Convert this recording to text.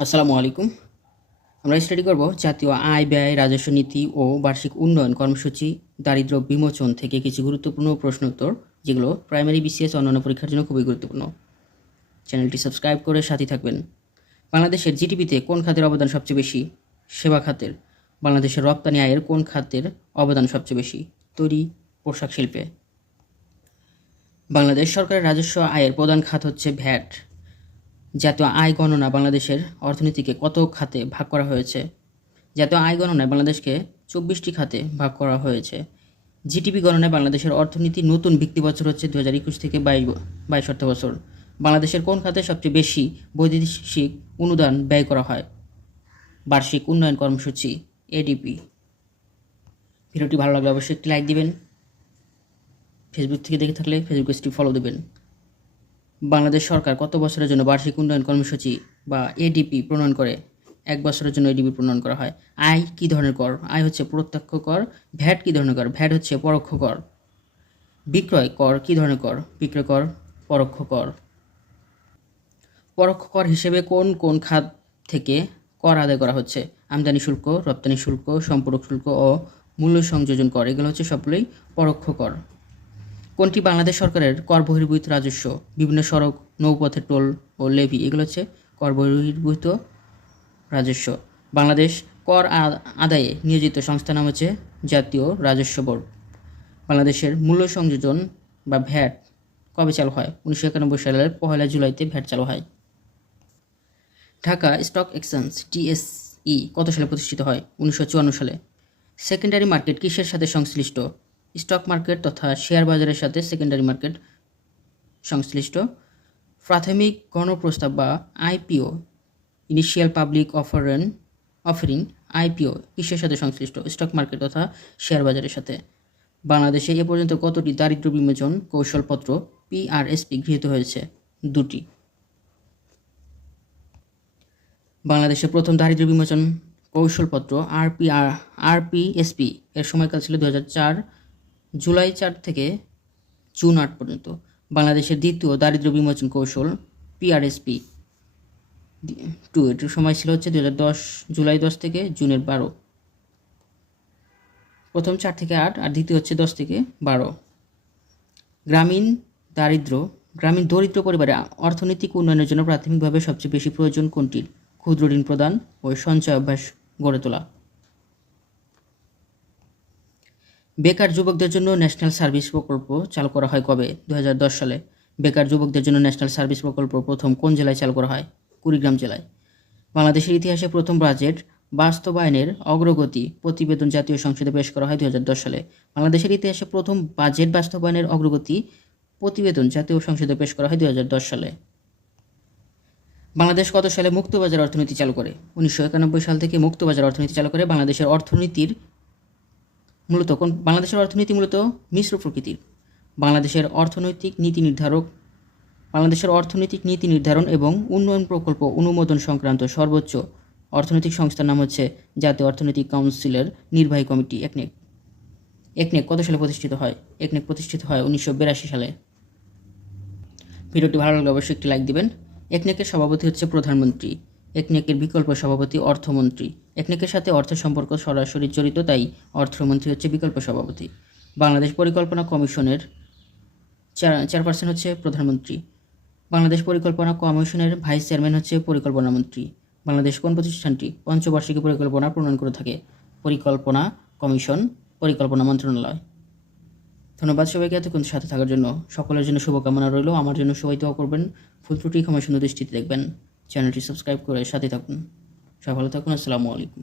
আসসালামু আলাইকুম। আমরা স্টাডি করব জাতীয় আয় ব্যয় রাজস্ব নীতি ও বার্ষিক উন্নয়ন কর্মসূচি দারিদ্র্য বিমোচন থেকে কিছু গুরুত্বপূর্ণ প্রশ্ন উত্তর, যেগুলো প্রাইমারি বিসিএস অন্যান্য পরীক্ষার জন্য খুবই গুরুত্বপূর্ণ। চ্যানেলটি সাবস্ক্রাইব করে সাথে থাকবেন। বাংলাদেশের জিডিপিতে কোন খাতের অবদান সবচেয়ে বেশি? সেবা খাতের। বাংলাদেশের রপ্তানি আয়ের কোন খাতের অবদান সবচেয়ে বেশি? তৈরি পোশাক শিল্পে। বাংলাদেশ সরকারের রাজস্ব আয়ের প্রধান খাত হচ্ছে ভ্যাট। জাতীয় আয় গণনা বাংলাদেশের অর্থনীতিকে কত খাতে ভাগ করা হয়েছে? জাতীয় আয় গণনায় বাংলাদেশকে 24টি খাতে ভাগ করা হয়েছে। জিডিপি গণনায় বাংলাদেশের অর্থনীতি নতুন ভিত্তি বছর হচ্ছে 2021 থেকে 22 অর্থ বছর। বাংলাদেশের কোন খাতে সবচেয়ে বেশি বৈদেশিক অনুদান ব্যয় করা হয়? বার্ষিক উন্নয়ন কর্মসূচি এডিপি। ভিডিওটি ভালো লাগলে অবশ্যই একটি লাইক দিবেন। ফেসবুক থেকে দেখে থাকলে ফেসবুক পেজটি ফলো দেবেন। বাংলাদেশ সরকার কত বছরের জন্য বার্ষিক উন্নয়ন কর্মসূচি বা এডিপি প্রণয়ন করে? 1 বছরের জন্য এডিপি প্রণয়ন করা হয়। আয় কী ধরনের কর? আয় হচ্ছে প্রত্যক্ষ কর। ভ্যাট কী ধরনের কর? ভ্যাট হচ্ছে পরোক্ষ কর। বিক্রয় কর কী ধরনের কর? বিক্রয় কর পরোক্ষ কর। পরোক্ষ কর হিসেবে কোন কোন খাত থেকে কর আদায় করা হচ্ছে? আমদানি শুল্ক, রপ্তানি শুল্ক, সম্পূরক শুল্ক ও মূল্য সংযোজন কর, এগুলো হচ্ছে সবগুলোই পরোক্ষ কর। কোনটি বাংলাদেশ সরকারের কর বহির্ভূত রাজস্ব? বিভিন্ন সড়ক, নৌপথে টোল ও লেভি, এগুলো হচ্ছে কর বহির্ভূত রাজস্ব। বাংলাদেশ কর আদায়ে নিয়োজিত সংস্থার নাম হচ্ছে জাতীয় রাজস্ব বোর্ড। বাংলাদেশের মূল্য সংযোজন বা ভ্যাট কবে চালু হয়? 1991 সালের 1 জুলাইতে ভ্যাট চালু হয়। ঢাকা স্টক এক্সচেঞ্জ টিএসই কত সালে প্রতিষ্ঠিত হয়? 1954 সালে। সেকেন্ডারি মার্কেট কিসের সাথে সংশ্লিষ্ট? স্টক মার্কেট তথা শেয়ার বাজারের সাথে সেকেন্ডারি মার্কেট সংশ্লিষ্ট। প্রাথমিক গণপ্রস্তাব বা IPO initial public offering IPO কিসের সাথে সংশ্লিষ্ট? স্টক মার্কেট তথা শেয়ার বাজারের সাথে। বাংলাদেশে এ পর্যন্ত কতটি দারিদ্র্য বিমোচন কৌশলপত্র পিআরএসপি গৃহীত হয়েছে? 2টি। বাংলাদেশের প্রথম দারিদ্র্য বিমোচন কৌশলপত্র আরপিএসপি এর সময়কাল ছিল 2004 জুলাই 4 থেকে জুন 8 পর্যন্ত। বাংলাদেশের দ্বিতীয় দারিদ্র্য বিমোচন কৌশল পিআরএসপি 2, এটির সময় ছিল হচ্ছে 2010 জুলাই 10 থেকে জুনের 12। প্রথম 4 থেকে 8 আর দ্বিতীয় হচ্ছে 10 থেকে 12। গ্রামীণ দরিদ্র পরিবারে অর্থনৈতিক উন্নয়নের জন্য প্রাথমিকভাবে সবচেয়ে বেশি প্রয়োজন কোনটির? ক্ষুদ্র ঋণ প্রদান ও সঞ্চয় অভ্যাস গড়ে তোলা। বেকার যুবকদের জন্য ন্যাশনাল সার্ভিস প্রকল্প চালু করা হয় কবে? 2010 সালে। বেকার যুবকদের জন্য ন্যাশনাল সার্ভিস প্রকল্প প্রথম কোন জেলায় চালু করা হয়? কুড়িগ্রাম জেলায়। বাংলাদেশের ইতিহাসে প্রথম বাজেট বাস্তবায়নের অগ্রগতি প্রতিবেদন জাতীয় সংসদে পেশ করা হয় 2010 সালে। বাংলাদেশের ইতিহাসে প্রথম বাজেট বাস্তবায়নের অগ্রগতি প্রতিবেদন জাতীয় সংসদে পেশ করা হয় 2010 সালে। বাংলাদেশ কত সালে মুক্তবাজার অর্থনীতি চালু করে? 1991 সাল থেকে মুক্তবাজার অর্থনীতি চালু করে। বাংলাদেশের অর্থনীতি মূলত মিশ্র প্রকৃতির। বাংলাদেশের অর্থনৈতিক নীতি নির্ধারণ এবং উন্নয়ন প্রকল্প অনুমোদন সংক্রান্ত সর্বোচ্চ অর্থনৈতিক সংস্থার নাম হচ্ছে জাতীয় অর্থনৈতিক কাউন্সিলের নির্বাহী কমিটি একনেক। একনেক কত সালে প্রতিষ্ঠিত হয়? একনেক প্রতিষ্ঠিত হয় 1982 সালে। ভিডিওটি ভালো লাগলে অবশ্যই একটি লাইক দিবেন। একনেকের সভাপতি হচ্ছে প্রধানমন্ত্রী। একনেকের বিকল্প সভাপতি অর্থমন্ত্রী। একনেকের সাথে অর্থের সম্পর্ক সরাসরি জড়িত, তাই অর্থমন্ত্রী হচ্ছে বিকল্প সভাপতি। বাংলাদেশ পরিকল্পনা কমিশনের চেয়ারপারসন হচ্ছে প্রধানমন্ত্রী। বাংলাদেশ পরিকল্পনা কমিশনের ভাইস চেয়ারম্যান হচ্ছে পরিকল্পনা মন্ত্রী। বাংলাদেশ কোন প্রতিষ্ঠানটি পঞ্চবার্ষিকী পরিকল্পনা প্রণয়ন করে থাকে? পরিকল্পনা কমিশন, পরিকল্পনা মন্ত্রণালয়। ধন্যবাদ সবাইকে এতক্ষণ সাথে থাকার জন্য। সকলের জন্য শুভকামনা রইল। আমার জন্য সবাই দোয়া করবেন। ভুল ত্রুটি ক্ষমা সুন্দর দৃষ্টিতে দেখবেন। চ্যানেলটি সাবস্ক্রাইব করে সাথে থাকুন। সবাই ভালো থাকুন। আসসালামু আলাইকুম।